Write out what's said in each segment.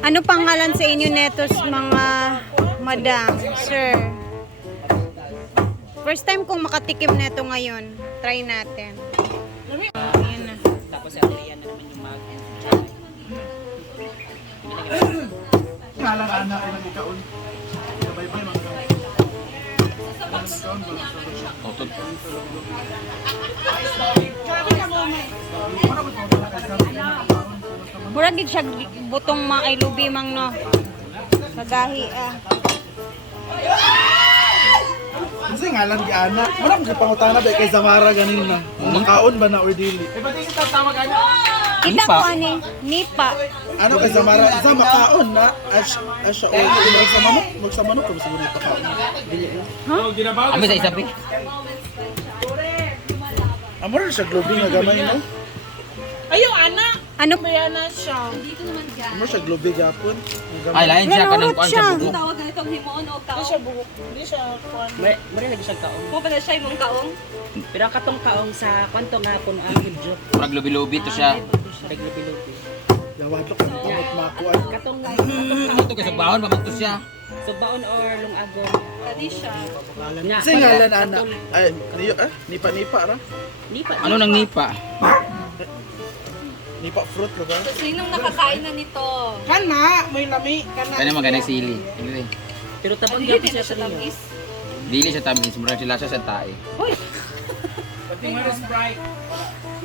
Ano pangalan sa inyo netos mga madam, sir? First time kong makatikim neto ngayon. Try natin. Ayan na. Tapos ang yan na naman yung mag and chai. Kalang anak ay nagkaon. Bye-bye mga Otot. Murag gid siya butong mga ay lubi mang no. Kagahi ah. Kasi ngalan gi anak. Wala ko sa pangutana ba kay Zamara ganina. Makaon ba na or dili? Kita ko ani nipa. Ano kay Zamara? Sa makaon na. Asya o magsa manok ko siguro pakaon. Dili na. Abi sa isabi. Amor siya globe nga gamay no. Ayun, anak! Ano? Maya na siya. Amor siya globe gapon. Ay lain siya kanang kuan siya siya. bugo. Tawag na itong himoon o Hindi kaong. siya buhok. Hindi siya kuwan. Mari lagi siya kaong. Mo pa na siya imong kaong. Pero ang katong kaong sa kwanto nga kung ang hibjot. Murag lubi-lubi to siya. Regli-pilupi. Yawadlok ka pamot makuan. Katong Ano to kasi bahon ba to siya? subaon or lungagon. Tadi siya. Nga. Kasi ngalan anak. Ay, nipa-nipa ra. Nipa. Ano nang nipa? Nipa fruit ba ba? Sinong nakakain na nito? Kana! May lami. Kana. Kanya magana sili. Dili. Pero tabang Hindi gabi na siya siya sa niyo. tamis. Dili siya tamis, murag sila siya sa tae. Pati nga rin Sprite.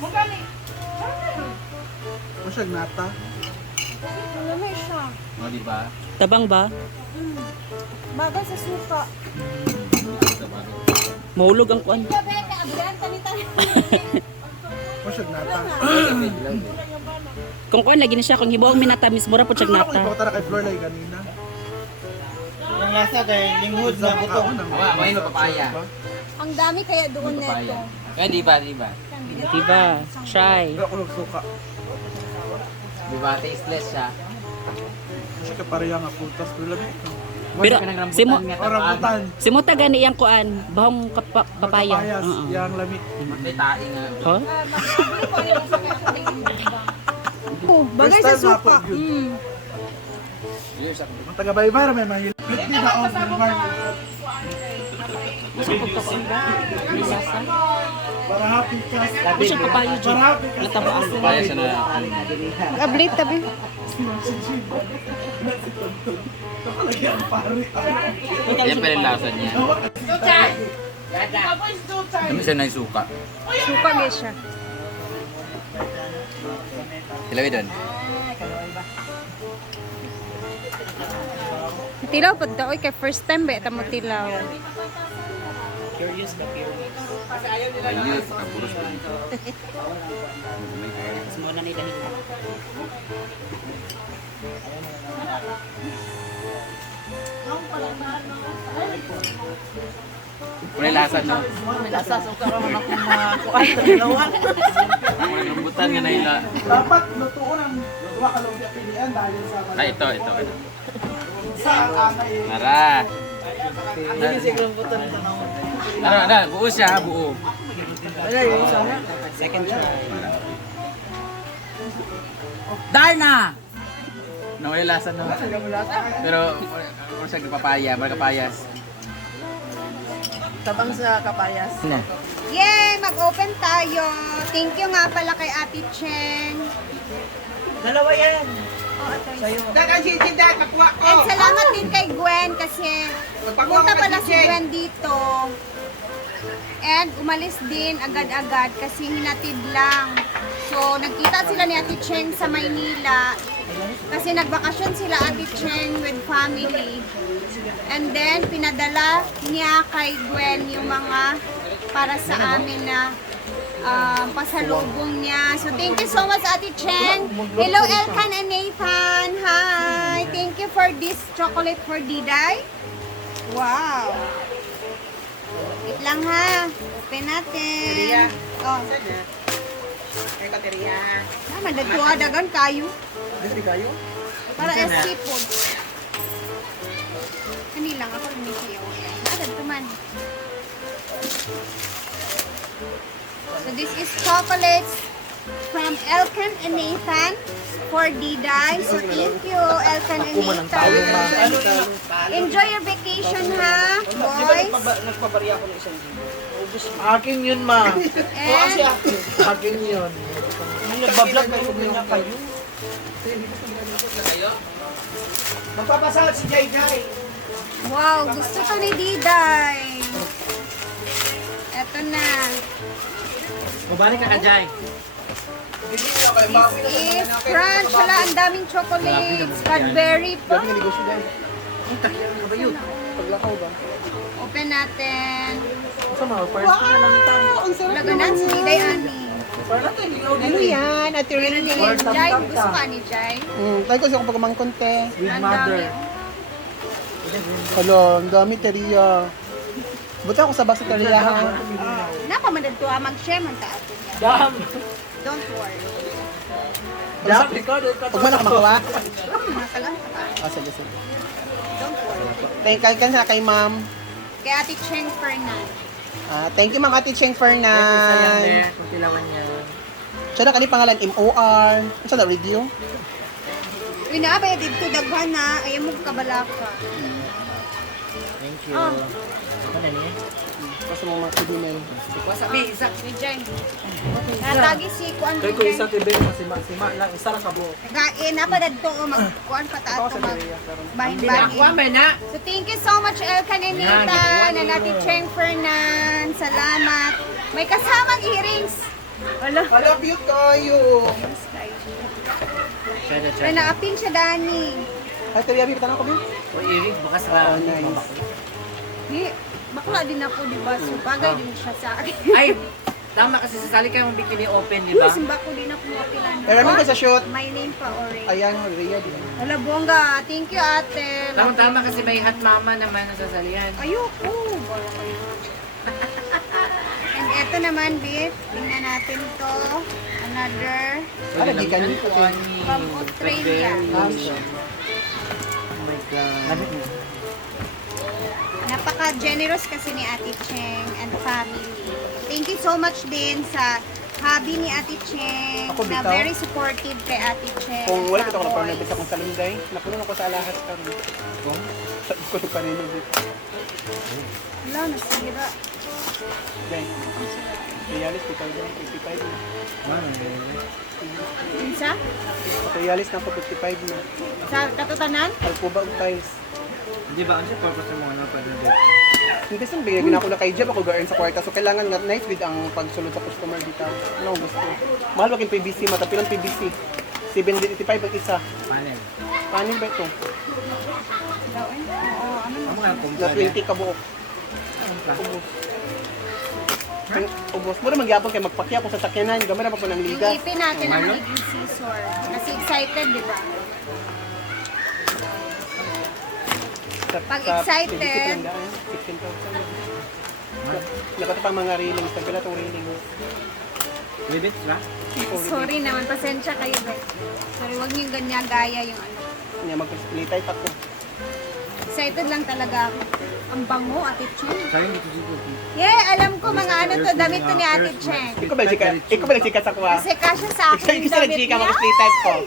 Magkani? Mo siya nata. Lamay siya. O di ba? Tabang ba? Bagal sa suka. Mahulog ang kuan. Mo siya nata. Kung kuan lagi na siya kung hibaw minatamis mura po siya Ako nata. ipakita kay Flor lay ganina. Ang lasa kay linghod na buto. Wa, may papaya. Ang dami kaya doon Papaya. neto. Kaya di ba, di ba? Diba? Try. Pero ako nagsuka. Di ba tasteless siya? Mo siya kapareha nga putas pero labi ito. Pero si mo Orangutan. si mo taga ni iyang kuan, bahong papaya. Papayas, Oo. yang lamit. May tae nga. Huh? Oh, bagay sa First time suka. hapon yun. Years ako. Ang taga-Baybara may mahil. Hindi na ako para happy ka. Mo siya papaya Para dyan. happy ka. Natabaan. Papaya siya na. Ablit tabi. Nakalagi ang pari. Yan pa rin lasa niya. Ano siya na suka? Suka gyud siya. Ilawi doon. Tilaw pud daw kay first time ba ta mo tilaw. Curious ba curious? Ayun, kapuros pa. Mas mo na nila hila. May lasa no? May lasa. So karoon ako makuha ito ginawan. May lumbutan nga na ila. Dapat lutuon ang duwa ka lumpia pilian dahil sa Ay, ito. sa angay. Nara. Hindi siguro buto na sa naman. Nara, buo siya, buo. Wala yung sana. Second try. Darna! Nawala lasa no? Pero, ano siya papaya, magkapayas. Tabang sa kapayas. Na. Yay! Mag-open tayo. Thank you nga pala kay Ate Cheng. Dalawa yan. Oh, ito. Sa'yo. Dagan si Jinda, kakuha ko. And salamat din kay Gwen kasi pumunta pala si Gwen dito. And umalis din agad-agad kasi hinatid lang. So, nagkita sila ni Ate Cheng sa Maynila kasi nagbakasyon sila Ate Cheng with family. And then, pinadala niya kay Gwen yung mga para sa amin na pasalubong niya. So, thank you so much, Ate Cheng. Hello, Elkan and Nathan. Hi. Thank you for this chocolate for Diday. Wow. Wait lang ha. Open natin. Ria. Oh. May baterya. Madagtuwa dagan kayo. Hindi kayo? Para as seafood. Kanilang ako rin siya. Agad tuman. So this is chocolates from Elkan and Nathan for Diday. So thank you, Elkan and Nathan. Enjoy your vacation ha, boys. Nagpabarya ako ng isang akin yun, ma. And Akin yun. Nagbablog kayo niya kayo. Magpapasahod si Jai Jai. wow, gusto ka ni Diday. Eto na. Mabalik ka ka, Jai. This is crunch. Wala, ang daming chocolates. Cadbury pa. Open natin. Wow! Ang sarap Laganan si Diday Ani. Ano yan? Ate Rini. Jai, gusto ka ni Jai? Tayo kasi ako pagkamangkon te. Ang dami. Hala, ang dami teriya. Buta ako sa basa teriya ha. Napamanad to mag-share man ta ato niya. Dam. Don't worry. Dap? Huwag man ako makawa. Nasalang ka. Ah, sige, sige. Don't worry. Thank you sa kay ma'am. Kay Ate Cheng Fernan. Thank you ma'am Ate Cheng Fernan. Kung tilawan niya. Siya na kani pangalan MOR. Ano sa na review? Uy, naabay dito daghan na. Ayaw mo kabalaka. Thank you. Oh. Ano niya? Basta mo mga kidinay. Wasabi, isa. Ni Jai. Natagi si Kuan Kay ko Jai. isa tibe, masima lang. Isa lang kabo. Kain na pa dadto mag-kuan pa ta ato mag bahin-bahin. na. So thank you so much Elkan and Nathan and Ate Cheng Fernan. Salamat. May kasamang earrings. Wala. I love you kayo. Pero naapin siya Dani. Ay, teriya, bibitan ako, Bill. O iring, bukas Oh, nice. Di, bakla din ako, di ba? So, bagay din siya sa akin. Ay, tama kasi sasali kayo ng bikini open, di Uy, ba? simba ko din ako mapilan. Pero ano ba sa shoot? My name pa, Ori. Ayan, Rhea, di ba? Wala, bongga. Thank you, ate. Tama kasi may hot mama naman na sasalihan. Ayoko. And eto naman, Bit. Tingnan natin to. Another. Lagi ka nito. From Australia. Oh my God. Napaka-generous kasi ni Ate Cheng and family. Thank you so much din sa hubby ni Ate Cheng Ako, na bitaw. very supportive kay Ate Cheng. Kung wala kita ko na sa parang boys. nabit akong salunday, napunan ako sa alahas ka rin. Kung? Ko na pa rin dito. Wala, nasira. Then, Realis, 55 na. Minsa? Realis na ako 55 na. Sa katutanan? Alcuba og tiles. Di ba? Ano siya purpose mo na pa dito? Hindi kasi bigyan ako na kay Jeb, ako gaan sa kwarta. So kailangan nga nice with ang pagsulod sa customer dito. Ano ang gusto? Mahal wag yung PVC, matapilang PVC. 785 ang isa. Panel. Paano ba ito? Daw eh. Oo, ano mo? Ang mga Na kumpanya. 20 ka buok. Ubos. Ubos. Mura magyapon kay magpakya ko sa sakyanan. Gamay na pa po ng Yung liga. ipin natin ang magiging scissor. Kasi excited, di ba? Pag excited. PVC pa lang daan, 16,000. Nakata pang mga railings. Nagpila itong railings. With it, ba? Sorry naman, pasensya kayo, guys. Sorry, wag niyo ganyan gaya yung ano. Nga mag-split type ako. Excited lang talaga ako. Ang bango, Ate Cheng. Sa'yo dito dito. Yeah, alam ko mga ano to, damit to ni Ate Cheng. Ikaw ba nagchika sa kuha? Kasi kasya sa akin yung Isa damit nagchika, niya. mag-split type ko.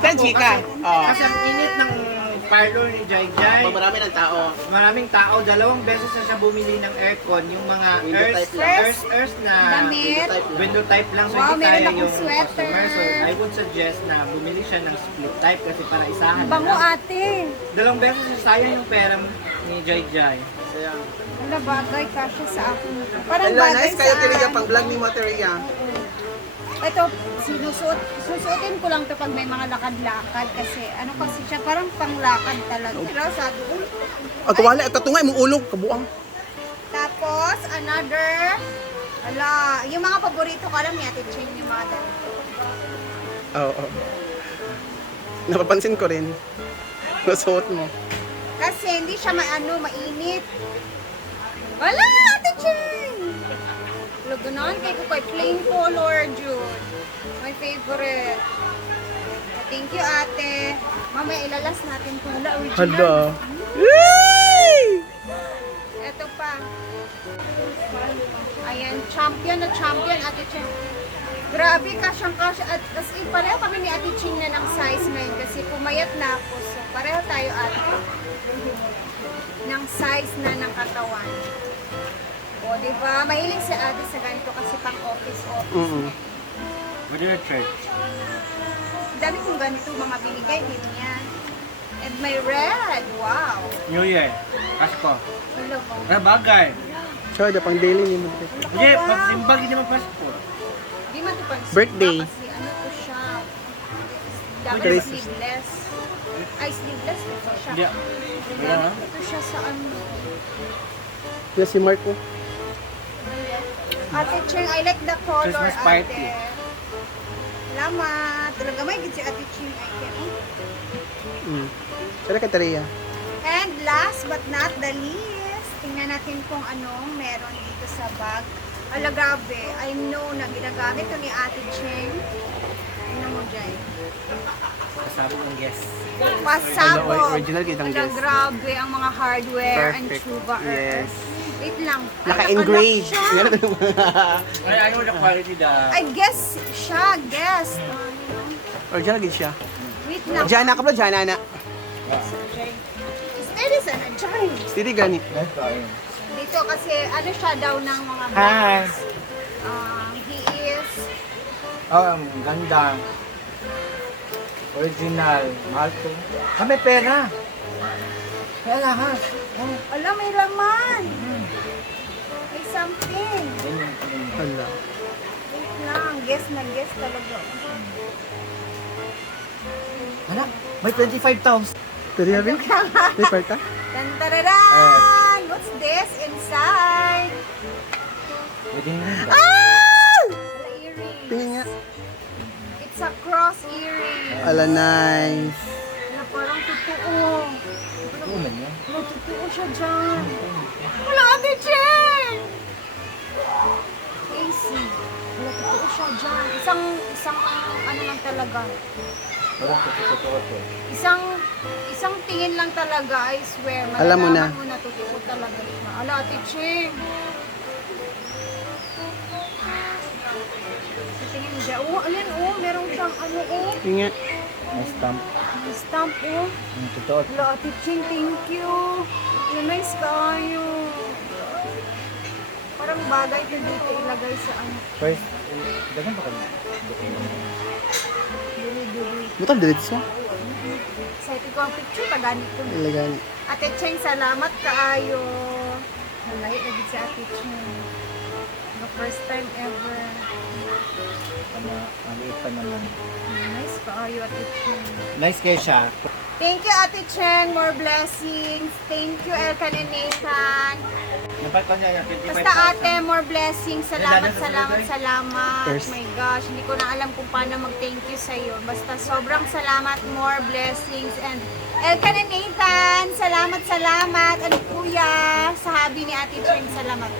Saan chika? Oh. Kasi ang init ng parlor ni Jai Jai. Marami ng tao. Maraming tao, 2 beses na siya bumili ng aircon. Yung mga Window type lang. na Damit. window type lang. So Wow, hindi meron kaya akong yung sweater. customer. So I would suggest na bumili siya ng split type kasi para isahan Ang bango, lang. ate. 2 beses na sayang yung pera ni Jai Jai. Wala bagay, kasya sa akin. Parang Hello, bagay nice kayo sa Teria, pang vlog ni mo Teria. Ito, susuotin ko lang to pag may mga lakad-lakad kasi ano kasi siya, parang panglakad talaga. Pero sa Ako wala, katungay mong ulog, kabuang. tapos, another, ala, yung mga paborito ko alam ni Ate Cheng yung mga damit. Oo. Napapansin ko rin. Nasuot mo. Kasi hindi siya mainit. Wala, Ate Cheng! Lagunan kay ko kay plain color, Jude. My favorite. Thank you, ate. Mamaya ilalas natin ito. Hala, original. Ito pa. Ayan, champion na champion, Ate Cheng. Grabe, kasyang-kasya. At as in, pareho kami ni Ate Ching na ng size ngayon kasi pumayat na ako. So, pareho tayo ate. Ng size na ng katawan. O, di ba? Mahilig si ate sa ganito kasi pang office. What do you church? Dami kong ganito mga binigay din niya. And may red. Wow. New Year. Pasko. Hello po. Ah, bagay. So, ada pang daily ni mo. Hindi, pag simbag hindi naman Pasko. Di man ito pang Birthday. Kasi ano to siya. Double Christmas. sleeveless. Ay, sleeveless ito siya. Hindi. Wala na. Gamit ito siya sa ano. Yes, si Marco. Ate Cheng, I like the color, Christmas party. ate. Salamat. Talaga may gid si Ate Cheng. I can. Sana ka Taria. And last but not the least, tingnan natin kung anong meron dito sa bag. Ala, grabe. I know na ginagamit to ni Ate Cheng. Tingnan mo dyan. Kasabog ng guest. Pasabog. Original kitang Ala, guess. grabe ang mga hardware and Perfect. Chuba Yes. Wait lang. Ay, Naka-engrave. nakalak siya. Ay, ano the quality da? I guess siya. Guess. Original gid siya. Wait lang. Jana ka pala, Jana na. Steady sana. Diyan. Steady gani. Dito kasi ano siya daw ng mga Hi. brands. He is Oh, ang ganda. Original. Mahal to. Kami pera. Kaya lahat. Oh. Alam, may laman. May something. Hala. Wait lang. Guess na guess talaga. Anak, may 25,000. Taria rin? May parta? Tantararan! What's this inside? Pwede na. Ah! Wala earrings. Tingin nga. It's a cross earring. Ala, nice. Na parang totoo. Ulan yan. Wala, totoo siya dyan. Wala, Ate Chen! AC. Wala, totoo siya dyan. Isang ano lang talaga. Parang totoo to. Isang tingin lang talaga, I swear. Alam mo na. Malalaman mo na totoo talaga siya. Ala, Ate Cheng. Sa tingin mo dyan. Oh, alin, oh. Meron siyang ano, oh. Tingin nga. May stamp. May stamp, oh. Ang totoo. Ala, Ate Cheng, thank you. Yan, nice kayo. Parang bagay ito dito ilagay sa ano. First, dagan pa kami. Butang diretso. Excited ko ang picture, pagani ko. Ilagan. Ate Cheng, salamat kaayo. Nalahi na si Ate Cheng. The first time ever. Ang liit pa naman. Nice kaayo, Ate Cheng. Nice kayo siya. Thank you, Ate Cheng. More blessings. Thank you, Elkan and Nathan. Napatan niya yung 25,000. Basta ate, more blessings. Salamat. First. My gosh, hindi ko na alam kung paano mag-thank you sa'yo. Basta sobrang salamat, more blessings. And Elkan and Nathan, salamat. Ano kuya, sa habi ni Ate Cheng, salamat.